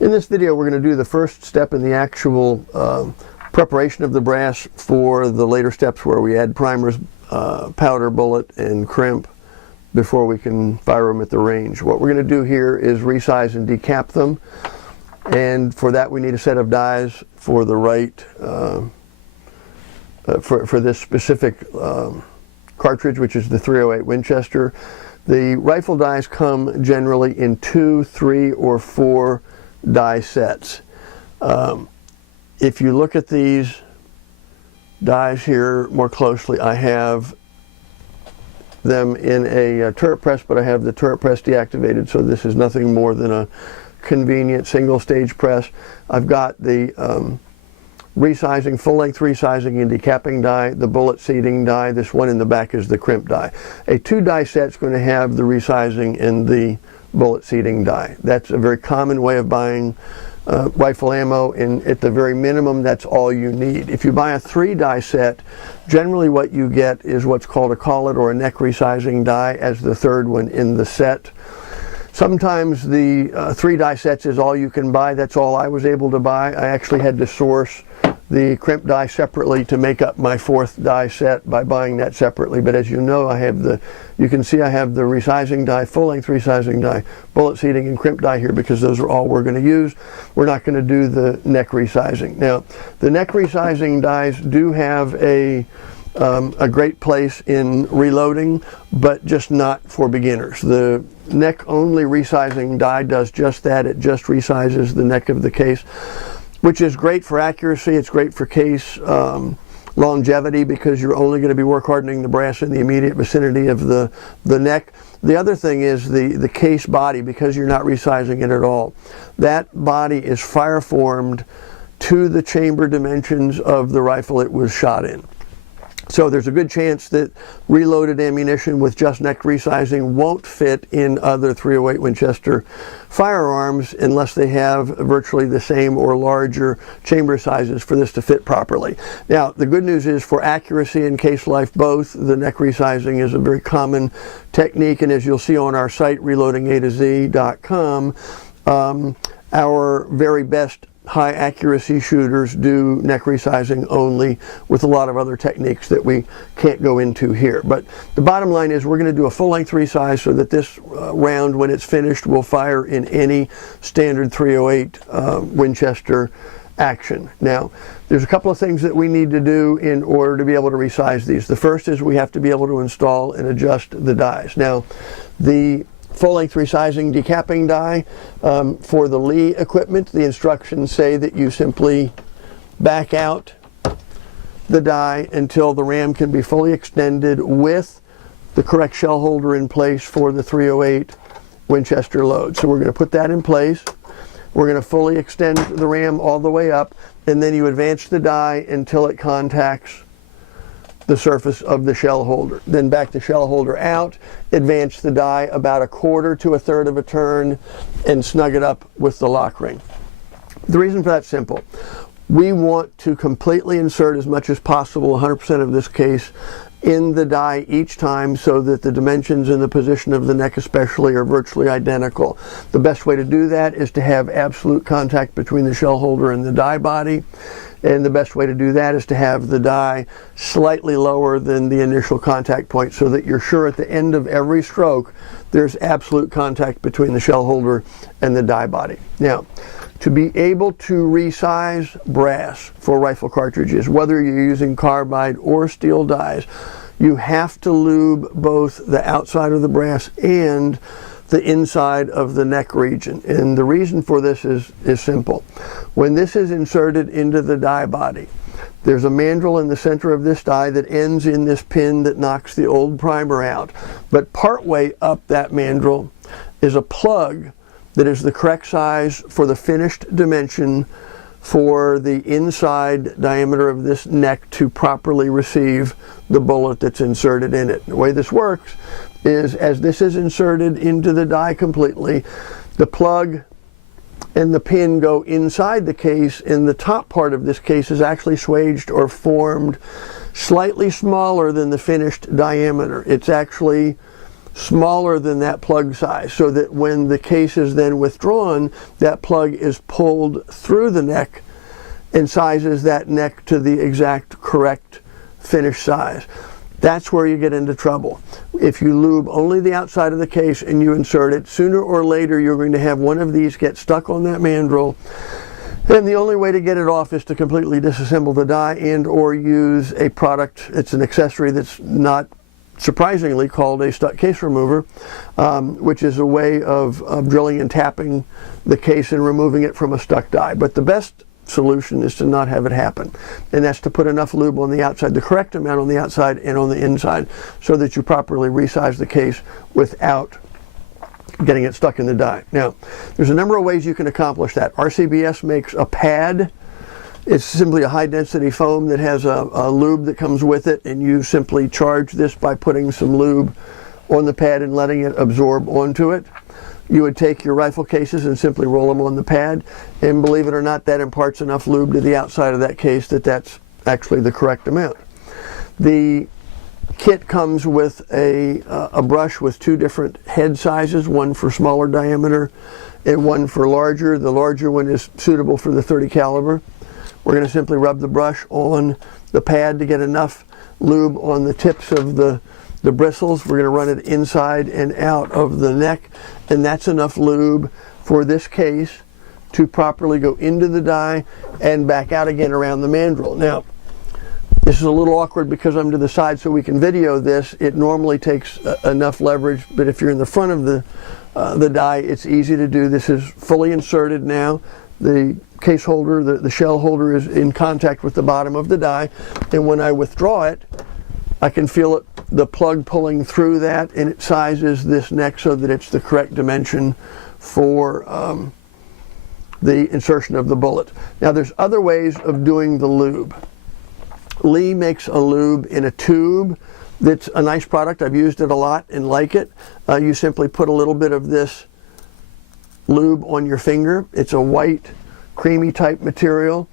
In this video, we're going to do the first step in the actual preparation of the brass for the later steps where we add primers, powder, bullet, and crimp before we can fire them at the range. What we're going to do here is resize and decap them, and for that we need a set of dies for the right, for this specific cartridge, which is the 308 Winchester. The rifle dies come generally in 2, 3, or 4 die sets. If you look at these dies here more closely, I have them in a turret press, but I have the turret press deactivated, so this is nothing more than a convenient single stage press. I've got the resizing, full-length resizing and decapping die, the bullet seating die. This one in the back is the crimp die. A 2 die set is going to have the resizing and the bullet seating die. That's a very common way of buying rifle ammo, and at the very minimum, that's all you need. If you buy a 3 die set, generally what you get is what's called a collet or a neck resizing die as the third one in the set. Sometimes the 3 die sets is all you can buy. That's all I was able to buy. I actually had to source the crimp die separately to make up my 4th die set by buying that separately. But as you know, I have you can see I have the resizing die, full-length resizing die, bullet seating, and crimp die here because those are all we're going to use. We're not going to do the neck resizing. Now, the neck resizing dies do have a great place in reloading, but just not for beginners. The neck only resizing die does just that. It just resizes the neck of the case, which is great for accuracy. It's great for case longevity because you're only going to be work hardening the brass in the immediate vicinity of the neck. The other thing is the case body, because you're not resizing it at all. That body is fire formed to the chamber dimensions of the rifle it was shot in. So there's a good chance that reloaded ammunition with just neck resizing won't fit in other 308 Winchester firearms unless they have virtually the same or larger chamber sizes for this to fit properly. Now, the good news is for accuracy and case life both, the neck resizing is a very common technique, and as you'll see on our site, reloadingatozee.com, our very best high accuracy shooters do neck resizing only with a lot of other techniques that we can't go into here. But the bottom line is we're going to do a full-length resize so that this round, when it's finished, will fire in any standard 308 Winchester action. Now, there's a couple of things that we need to do in order to be able to resize these. The first is we have to be able to install and adjust the dies. Now, the full-length resizing decapping die, for the Lee equipment, the instructions say that you simply back out the die until the ram can be fully extended with the correct shell holder in place for the 308 Winchester load. So we're going to put that in place. We're going to fully extend the ram all the way up, and then you advance the die until it contacts the surface of the shell holder. Then back the shell holder out, advance the die about 1/4 to 1/3 of a turn, and snug it up with the lock ring. The reason for that's simple. We want to completely insert as much as possible, 100% of this case, in the die each time so that the dimensions and the position of the neck especially are virtually identical. The best way to do that is to have absolute contact between the shell holder and the die body. And the best way to do that is to have the die slightly lower than the initial contact point so that you're sure at the end of every stroke there's absolute contact between the shell holder and the die body. Now, to be able to resize brass for rifle cartridges, whether you're using carbide or steel dies, you have to lube both the outside of the brass and the inside of the neck region. And the reason for this is simple. When this is inserted into the die body, there's a mandrel in the center of this die that ends in this pin that knocks the old primer out. But partway up that mandrel is a plug that is the correct size for the finished dimension for the inside diameter of this neck to properly receive the bullet that's inserted in it. The way this works is as this is inserted into the die completely, the plug and the pin go inside the case, and the top part of this case is actually swaged or formed slightly smaller than the finished diameter. It's actually smaller than that plug size, so that when the case is then withdrawn, that plug is pulled through the neck and sizes that neck to the exact correct finish size. That's where you get into trouble. If you lube only the outside of the case and you insert it, sooner or later you're going to have one of these get stuck on that mandrel, and the only way to get it off is to completely disassemble the die and or use a product, it's an accessory that's not surprisingly called a stuck case remover, which is a way of drilling and tapping the case and removing it from a stuck die. But the best solution is to not have it happen, and that's to put enough lube on the outside, the correct amount on the outside and on the inside, so that you properly resize the case without getting it stuck in the die. Now, there's a number of ways you can accomplish that. RCBS makes a pad. It's simply a high density foam that has a lube that comes with it, and you simply charge this by putting some lube on the pad and letting it absorb onto it. You would take your rifle cases and simply roll them on the pad, and believe it or not, that imparts enough lube to the outside of that case that that's actually the correct amount. The kit comes with a brush with two different head sizes, one for smaller diameter and one for larger. The larger one is suitable for the .30 caliber. We're going to simply rub the brush on the pad to get enough lube on the tips of the bristles. We're going to run it inside and out of the neck, and that's enough lube for this case to properly go into the die and back out again around the mandrel. Now, this is a little awkward because I'm to the side so we can video this. It normally takes enough leverage, but if you're in the front of the die, it's easy to do. This is fully inserted now. The case holder, the shell holder, is in contact with the bottom of the die, and when I withdraw it, I can feel it, the plug pulling through that, and it sizes this neck so that it's the correct dimension for the insertion of the bullet. Now, there's other ways of doing the lube. Lee makes a lube in a tube that's a nice product. I've used it a lot and like it. You simply put a little bit of this lube on your finger. It's a white, creamy type material.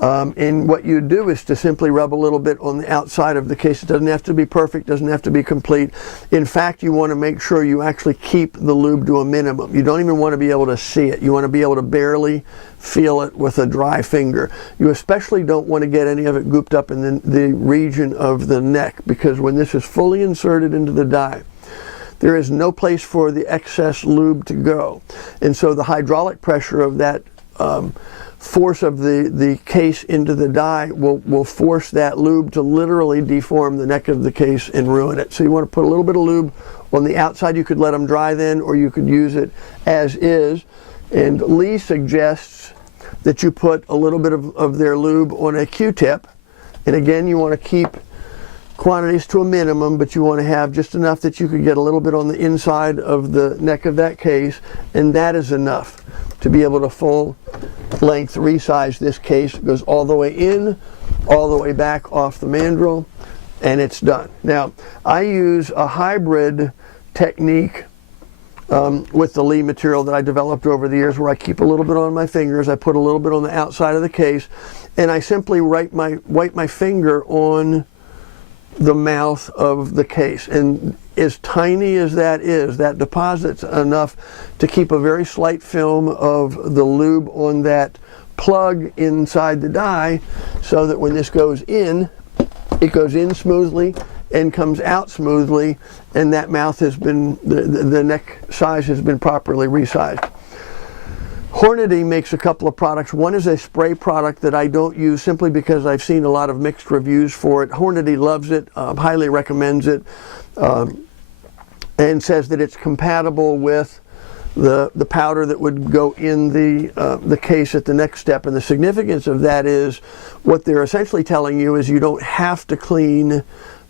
And what you do is to simply rub a little bit on the outside of the case. It doesn't have to be perfect, doesn't have to be complete. In fact, you want to make sure you actually keep the lube to a minimum. You don't even want to be able to see it. You want to be able to barely feel it with a dry finger. You especially don't want to get any of it gooped up in the region of the neck, because when this is fully inserted into the die, there is no place for the excess lube to go. And so the hydraulic pressure of that force of the case into the die will force that lube to literally deform the neck of the case and ruin it. So you want to put a little bit of lube on the outside. You could let them dry then, or you could use it as is. And Lee suggests that you put a little bit of their lube on a Q-tip. And again, you want to keep quantities to a minimum, but you want to have just enough that you could get a little bit on the inside of the neck of that case, and that is enough to be able to full length resize this case. It goes all the way in, all the way back off the mandrel, and it's done. Now, I use a hybrid technique with the Lee material that I developed over the years, where I keep a little bit on my fingers, I put a little bit on the outside of the case, and I simply wipe my finger on the mouth of the case. And as tiny as that is, that deposits enough to keep a very slight film of the lube on that plug inside the die, so that when this goes in, it goes in smoothly and comes out smoothly, and that mouth has been, the neck size has been properly resized. Hornady makes a couple of products. One is a spray product that I don't use simply because I've seen a lot of mixed reviews for it. Hornady loves it, highly recommends it, and says that it's compatible with the powder that would go in the case at the next step. And the significance of that is, what they're essentially telling you is you don't have to clean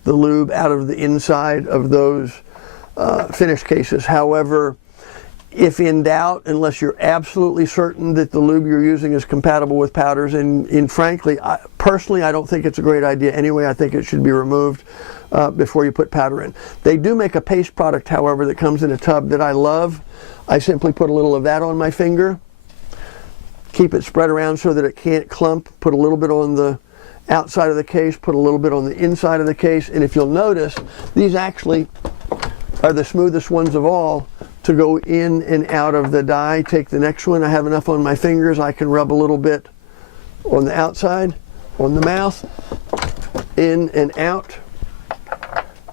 the lube out of the inside of those finished cases. However, if in doubt, unless you're absolutely certain that the lube you're using is compatible with powders, and frankly, personally, I don't think it's a great idea anyway. I think it should be removed before you put powder in. They do make a paste product, however, that comes in a tub that I love. I simply put a little of that on my finger, keep it spread around so that it can't clump, put a little bit on the outside of the case, put a little bit on the inside of the case, and if you'll notice, these actually are the smoothest ones of all to go in and out of the die. Take the next one. I have enough on my fingers. I can rub a little bit on the outside, on the mouth, in and out.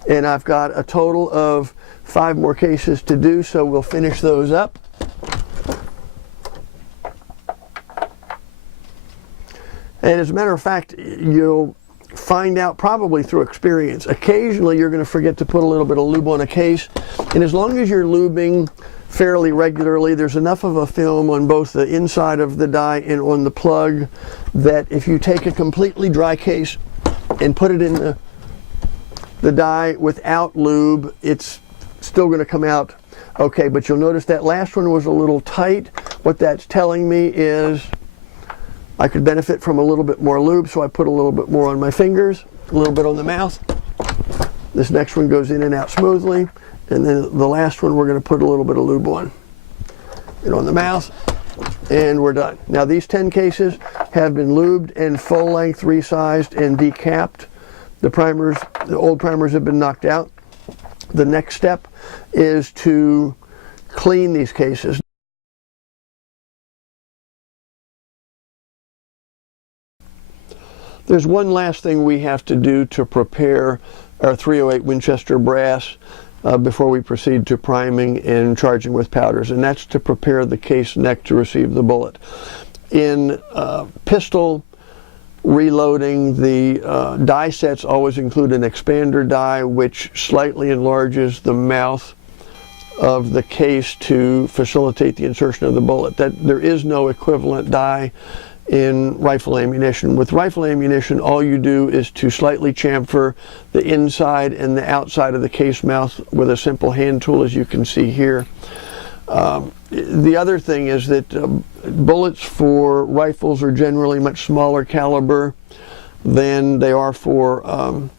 And I've got a total of 5 more cases to do, so we'll finish those up. And as a matter of fact, you'll find out probably through experience. Occasionally you're going to forget to put a little bit of lube on a case, and as long as you're lubing fairly regularly, there's enough of a film on both the inside of the die and on the plug that if you take a completely dry case and put it in the die without lube, it's still going to come out okay. But you'll notice that last one was a little tight. What that's telling me is I could benefit from a little bit more lube, so I put a little bit more on my fingers, a little bit on the mouth. This next one goes in and out smoothly, and then the last one we're going to put a little bit of lube on. And on the mouth, and we're done. Now these 10 cases have been lubed and full length resized and decapped. The primers, the old primers have been knocked out. The next step is to clean these cases. There's one last thing we have to do to prepare our 308 Winchester brass before we proceed to priming and charging with powders, and that's to prepare the case neck to receive the bullet. In pistol reloading, the die sets always include an expander die which slightly enlarges the mouth of the case to facilitate the insertion of the bullet. That there is no equivalent die in rifle ammunition. With rifle ammunition, all you do is to slightly chamfer the inside and the outside of the case mouth with a simple hand tool, as you can see here. The other thing is that bullets for rifles are generally much smaller caliber than they are for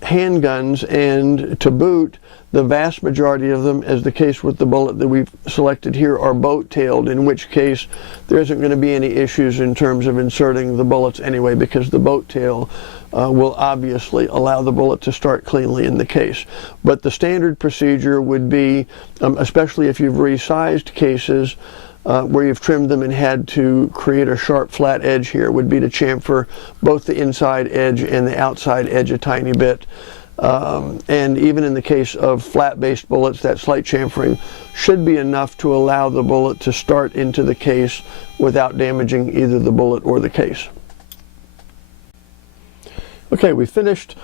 handguns, and to boot, the vast majority of them, as the case with the bullet that we've selected here, are boat-tailed, in which case there isn't going to be any issues in terms of inserting the bullets anyway, because the boat tail will obviously allow the bullet to start cleanly in the case. But the standard procedure would be, especially if you've resized cases where you've trimmed them and had to create a sharp flat edge here, would be to chamfer both the inside edge and the outside edge a tiny bit. And even in the case of flat-based bullets, that slight chamfering should be enough to allow the bullet to start into the case without damaging either the bullet or the case. Okay, we finished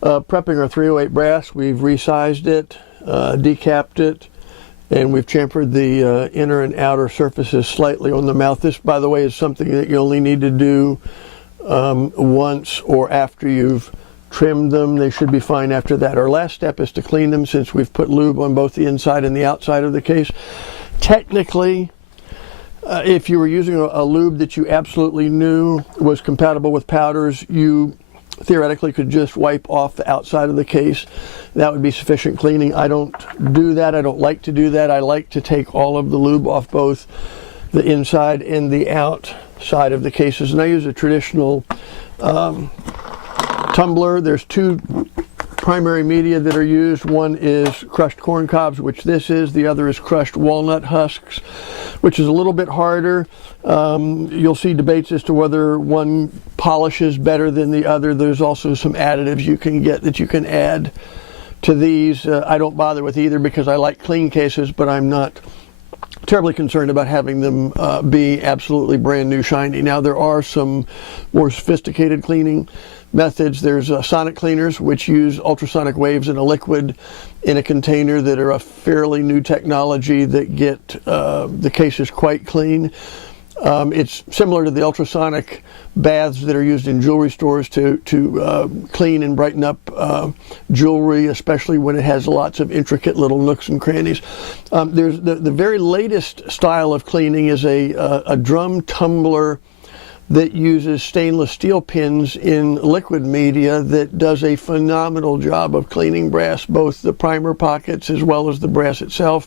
prepping our 308 brass. We've resized it, decapped it, and we've chamfered the inner and outer surfaces slightly on the mouth. This, by the way, is something that you only need to do once or after you've trimmed them. They should be fine after that. Our last step is to clean them, since we've put lube on both the inside and the outside of the case. Technically, if you were using a lube that you absolutely knew was compatible with powders, you theoretically could just wipe off the outside of the case. That would be sufficient cleaning. I don't do that. I don't like to do that. I like to take all of the lube off both the inside and the outside of the cases, and I use a traditional tumbler. There's 2 primary media that are used. One is crushed corn cobs, which this is. The other is crushed walnut husks, which is a little bit harder. You'll see debates as to whether one polishes better than the other. There's also some additives you can get that you can add to these. I don't bother with either because I like clean cases, but I'm not terribly concerned about having them be absolutely brand new shiny. Now, there are some more sophisticated cleaning methods. There's sonic cleaners, which use ultrasonic waves in a liquid in a container, that are a fairly new technology that get the cases quite clean. It's similar to the ultrasonic baths that are used in jewelry stores to clean and brighten up jewelry, especially when it has lots of intricate little nooks and crannies. There's the very latest style of cleaning is a drum tumbler that uses stainless steel pins in liquid media that does a phenomenal job of cleaning brass, both the primer pockets as well as the brass itself.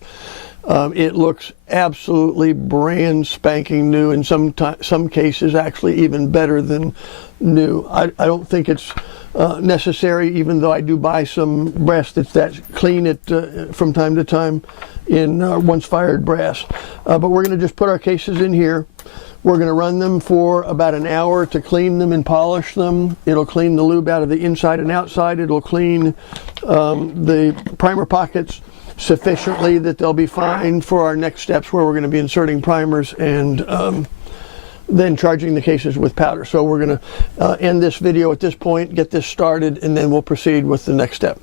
It looks absolutely brand spanking new, in some cases actually even better than new. I don't think it's necessary, even though I do buy some brass that clean it from time to time in once fired brass. But we're going to just put our cases in here. We're going to run them for about an hour to clean them and polish them. It'll clean the lube out of the inside and outside. It'll clean the primer pockets sufficiently that they'll be fine for our next steps, where we're going to be inserting primers and then charging the cases with powder. So we're going to end this video at this point, get this started, and then we'll proceed with the next step.